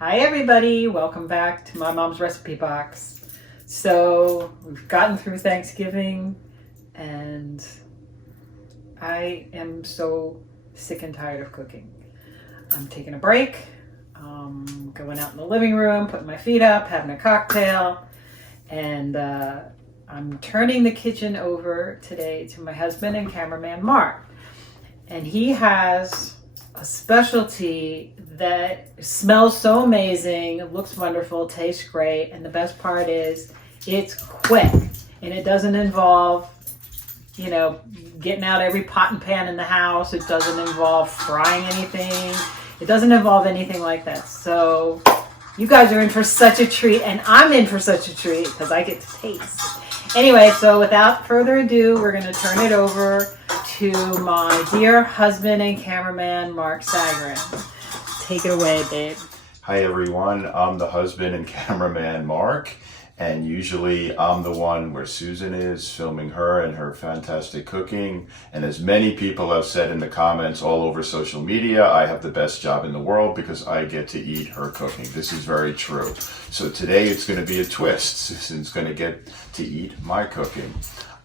Hi everybody, welcome back to my mom's recipe box. So we've gotten through Thanksgiving and I am so sick and tired of cooking. I'm taking a break, going out in the living room, putting my feet up, having a cocktail, and I'm turning the kitchen over today to my husband and cameraman Mark. And he has a specialty that smells so amazing, looks wonderful, tastes great, and the best part is it's quick and it doesn't involve, getting out every pot and pan in the house. It doesn't involve frying anything. It doesn't involve anything like that. So you guys are in for such a treat, and I'm in for such a treat because I get to taste. Anyway, so without further ado, we're going to turn it over to my dear husband and cameraman, Mark Sagrin. Take it away, babe. Hi, everyone. I'm the husband and cameraman, Mark. And usually I'm the one where Susan is, filming her and her fantastic cooking. And as many people have said in the comments all over social media, I have the best job in the world because I get to eat her cooking. This is very true. So today it's going to be a twist. Susan's going to get to eat my cooking.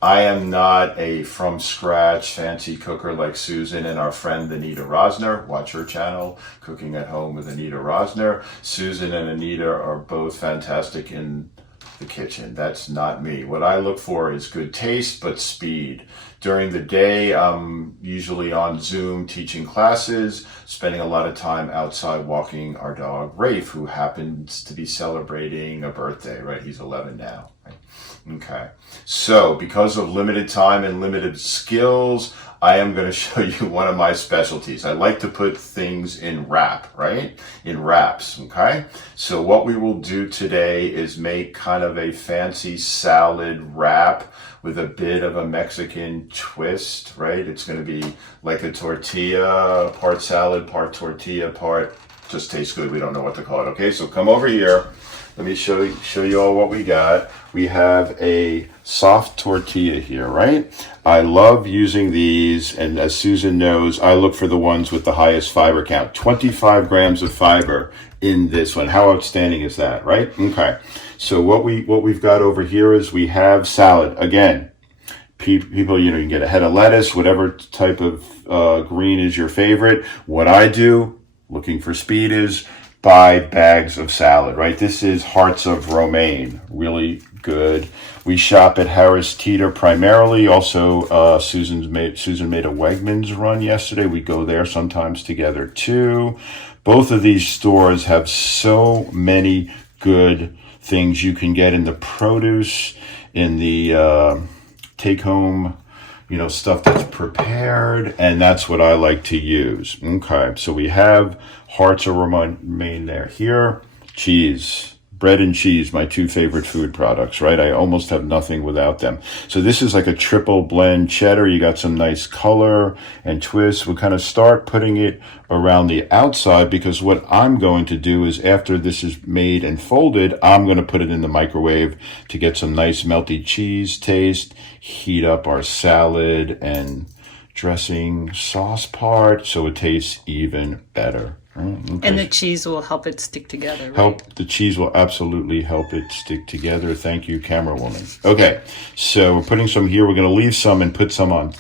I am not a from scratch fancy cooker like Susan and our friend Anita Rosner. Watch her channel, Cooking at Home with Anita Rosner. Susan and Anita are both fantastic in the kitchen. That's not me. What I look for is good taste, but speed. During the day, I'm usually on Zoom teaching classes, spending a lot of time outside walking our dog, Rafe, who happens to be celebrating a birthday, right? He's 11 now. Right? Okay. So because of limited time and limited skills, I am going to show you one of my specialties. I like to put things in wrap, right? In wraps, okay? So what we will do today is make kind of a fancy salad wrap with a bit of a Mexican twist, right? It's going to be like a tortilla, part salad, part tortilla, part just tastes good. We don't know what to call it, okay? So come over here. Let me show you all what we got. We have a soft tortilla here, right? I love using these, and as Susan knows, I look for the ones with the highest fiber count. 25 grams of fiber in this one. How outstanding is that, right? Okay. So what we've got over here is we have salad. Again, people, you can get a head of lettuce, whatever type of green is your favorite. What I do, looking for speed, is buy bags of salad, right? This is Hearts of Romaine, really good. We shop at Harris Teeter primarily. Also, Susan made a Wegmans run yesterday. We go there sometimes together too. Both of these stores have so many good things you can get in the produce, in the take-home, stuff that's prepared, and that's what I like to use. Okay, so we have Hearts of Romaine there. Here, cheese, bread and cheese, my two favorite food products, right? I almost have nothing without them. So this is like a triple blend cheddar. You got some nice color and twist. We'll kind of start putting it around the outside because what I'm going to do is after this is made and folded, I'm going to put it in the microwave to get some nice melty cheese taste, heat up our salad and dressing sauce part so it tastes even better. Okay. And the cheese will help it stick together, right? The cheese will absolutely help it stick together. Thank you, camera woman. Okay, so we're putting some here. We're going to leave some and put some on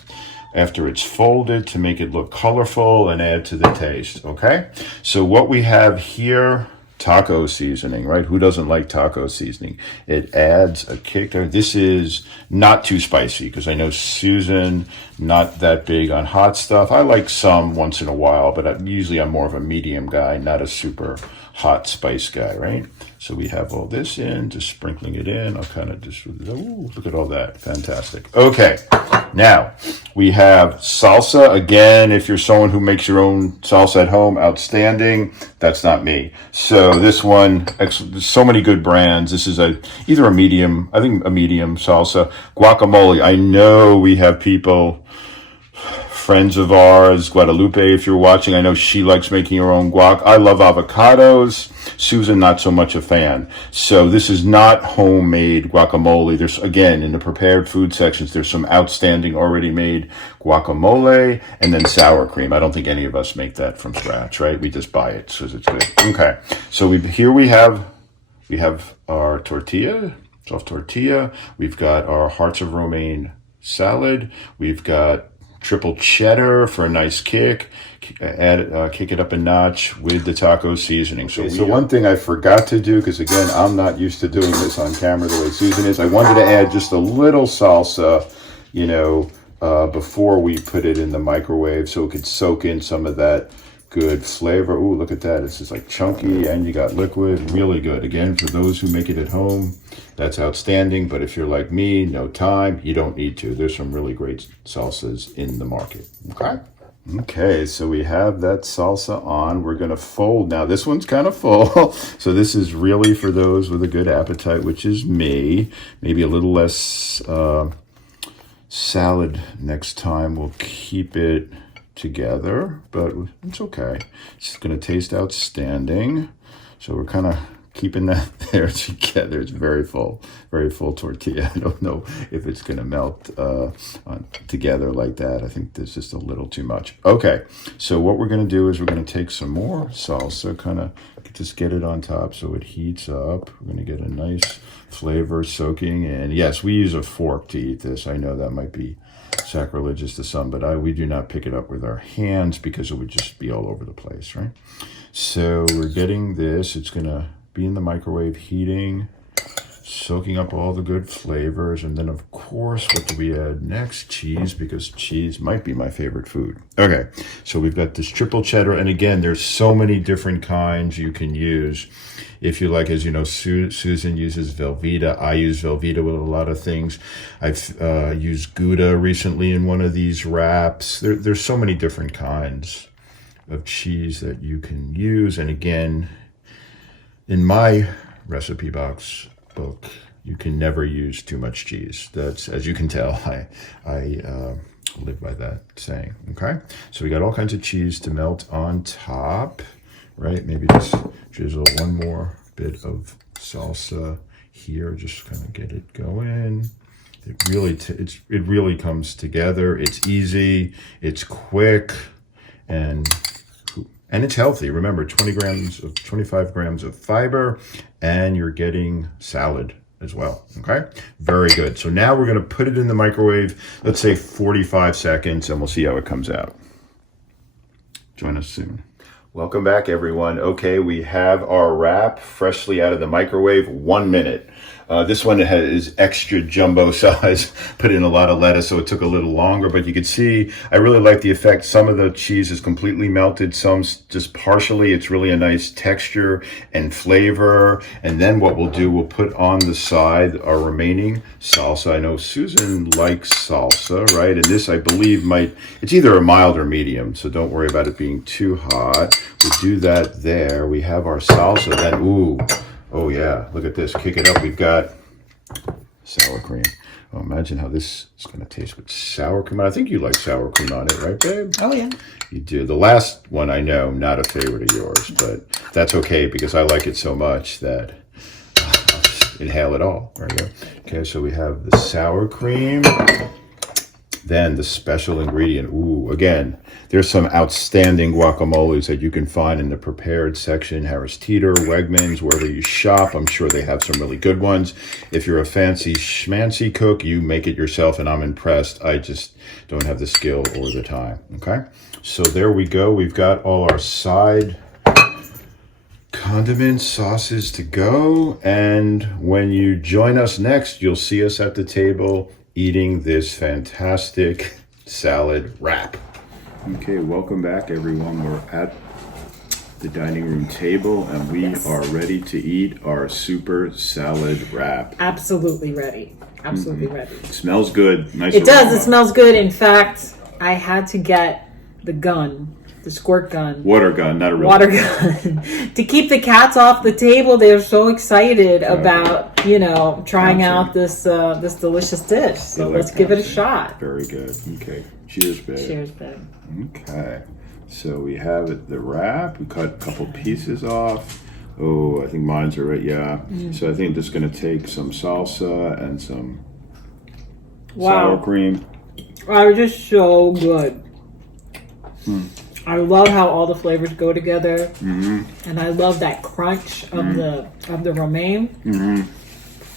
after it's folded to make it look colorful and add to the taste, okay? So what we have here, taco seasoning, right? Who doesn't like taco seasoning? It adds a kick there. This is not too spicy because I know Susan, not that big on hot stuff. I like some once in a while, but usually I'm more of a medium guy, not a super hot spice guy, right? So we have all this in, just sprinkling it in. I'll kind of just, ooh, look at all that. Fantastic. Okay, now we have salsa. Again, if you're someone who makes your own salsa at home, outstanding. That's not me. So this one, there's so many good brands. This is either a medium, I think a medium salsa. Guacamole. I know we have people friends of ours, Guadalupe, if you're watching, I know she likes making her own guac. I love avocados. Susan, not so much a fan. So this is not homemade guacamole. There's, again, in the prepared food sections, there's some outstanding already made guacamole and then sour cream. I don't think any of us make that from scratch, right? We just buy it because it's good. Okay, so here we have our tortilla, soft tortilla. We've got our hearts of romaine salad. We've got triple cheddar for a nice kick. Kick it up a notch with the taco seasoning. So one thing I forgot to do, because again, I'm not used to doing this on camera the way Susan is, I wanted to add just a little salsa, before we put it in the microwave so it could soak in some of that good flavor. Ooh, look at that. It's just like chunky and you got liquid. Really good. Again, for those who make it at home, that's outstanding. But if you're like me, no time, you don't need to. There's some really great salsas in the market. Okay. Okay, so we have that salsa on. We're going to fold. Now, this one's kind of full. So this is really for those with a good appetite, which is me. Maybe a little less salad next time. We'll keep it together, but it's okay. It's going to taste outstanding. So we're kind of keeping that there together. It's very full tortilla. I don't know if it's going to melt together like that. I think there's just a little too much. Okay, so what we're going to do is we're going to take some more salsa, kind of just get it on top so it heats up. We're going to get a nice flavor soaking in. Yes, we use a fork to eat this. I know that might be sacrilegious to some, but we do not pick it up with our hands because it would just be all over the place, right? So we're getting this. It's going to be in the microwave heating, soaking up all the good flavors. And then, of course, what do we add next? Cheese, because cheese might be my favorite food. Okay, so we've got this triple cheddar. And again, there's so many different kinds you can use. If you like, as you know, Susan uses Velveeta. I use Velveeta with a lot of things. I've used Gouda recently in one of these wraps. There's so many different kinds of cheese that you can use. And again, in my recipe box book, you can never use too much cheese. That's, as you can tell, I live by that saying. Okay, so we got all kinds of cheese to melt on top, right? Maybe just drizzle one more bit of salsa here, just kind of get it going. It really comes together. It's easy, it's quick, and it's healthy. Remember, 25 grams of fiber, and you're getting salad as well, okay? Very good. So now we're gonna put it in the microwave, let's say 45 seconds, and we'll see how it comes out. Join us soon. Welcome back, everyone. Okay, we have our wrap freshly out of the microwave, 1 minute. This one is extra jumbo size, put in a lot of lettuce, so it took a little longer, but you can see, I really like the effect. Some of the cheese is completely melted, some just partially. It's really a nice texture and flavor. And then what we'll do, we'll put on the side our remaining salsa. I know Susan likes salsa, right? And this, I believe, it's either a mild or medium, so don't worry about it being too hot. We'll do that there. We have our salsa, then, ooh. Oh yeah, look at this, kick it up. We've got sour cream. Oh, imagine how this is gonna taste with sour cream. I think you like sour cream on it, right, babe? Oh yeah. You do. The last one, I know, not a favorite of yours, but that's okay because I like it so much that I'll just inhale it all. There you go. Okay, so we have the sour cream. Then the special ingredient. Ooh, again, there's some outstanding guacamoles that you can find in the prepared section. Harris Teeter, Wegmans, wherever you shop. I'm sure they have some really good ones. If you're a fancy schmancy cook, you make it yourself, and I'm impressed. I just don't have the skill or the time, okay? So there we go. We've got all our side condiments, sauces to go. And when you join us next, you'll see us at the table eating this fantastic salad wrap. Okay, welcome back, everyone. We're at the dining room table, and we are ready to eat our super salad wrap. Absolutely ready. Absolutely ready. It smells good. Nice. It does. It smells good. In fact, I had to get the squirt gun. Water gun, not a real water gun. To keep the cats off the table. They're so excited about, trying out this delicious dish. So let's give it a shot. Very good. Okay. Cheers, babe. Cheers, babe. Okay. So we have it, the wrap. We cut a couple pieces off. Oh, I think mine's are right. Yeah. So I think I'm just going to take some salsa and some sour cream. They're just so good. I love how all the flavors go together, and I love that crunch of the romaine.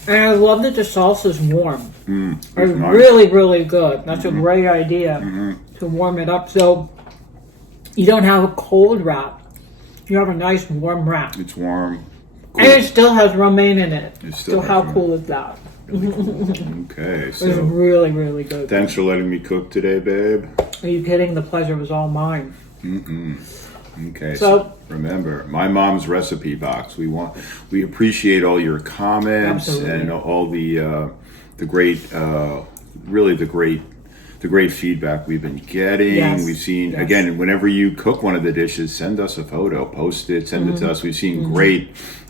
And I love that the salsa's warm. It's nice. Really, really good. That's a great idea to warm it up. So you don't have a cold wrap. You have a nice warm wrap. It's warm. Cool. And it still has romaine in it. So how cool is that? Really cool. Okay, so it's really, really good. Thanks for letting me cook today, babe. Are you kidding? The pleasure was all mine. Okay, so remember, My Mom's Recipe Box. We appreciate all your comments and all the great, really the great feedback we've been getting. Yes. We've seen again, whenever you cook one of the dishes, send us a photo, post it, send it to us. We've seen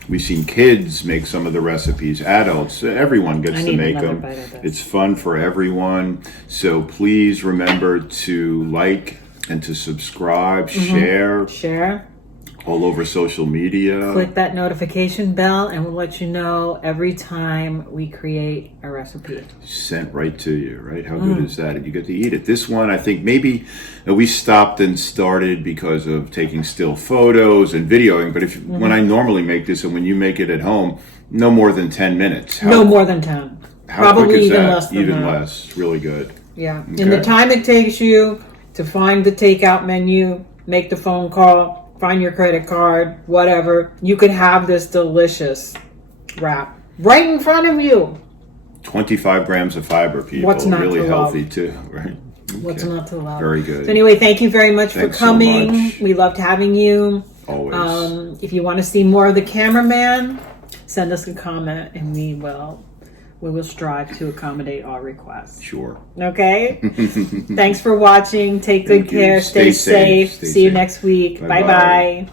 We've seen kids make some of the recipes, adults, everyone gets to make them. It's fun for everyone. So please remember to like and to subscribe, share all over social media. Click that notification bell and we'll let you know every time we create a recipe. Sent right to you, right? How good is that? And you get to eat it. This one, I think maybe we stopped and started because of taking still photos and videoing. But when I normally make this and when you make it at home, no more than 10 minutes. No more than 10. How Probably quick is even that? less than Even that. less. Really good. Yeah. Okay. In the time it takes you to find the takeout menu, make the phone call, find your credit card, whatever, you could have this delicious wrap right in front of you. 25 grams of fiber, people. What's not really to healthy love? too, right? What's not to love? Very good. So anyway, thank you very much for coming. So much. We loved having you. Always. If you want to see more of the cameraman, send us a comment and we will strive to accommodate all requests. Sure. Okay? Thanks for watching. Take good care. Stay safe. See you next week. Bye-bye.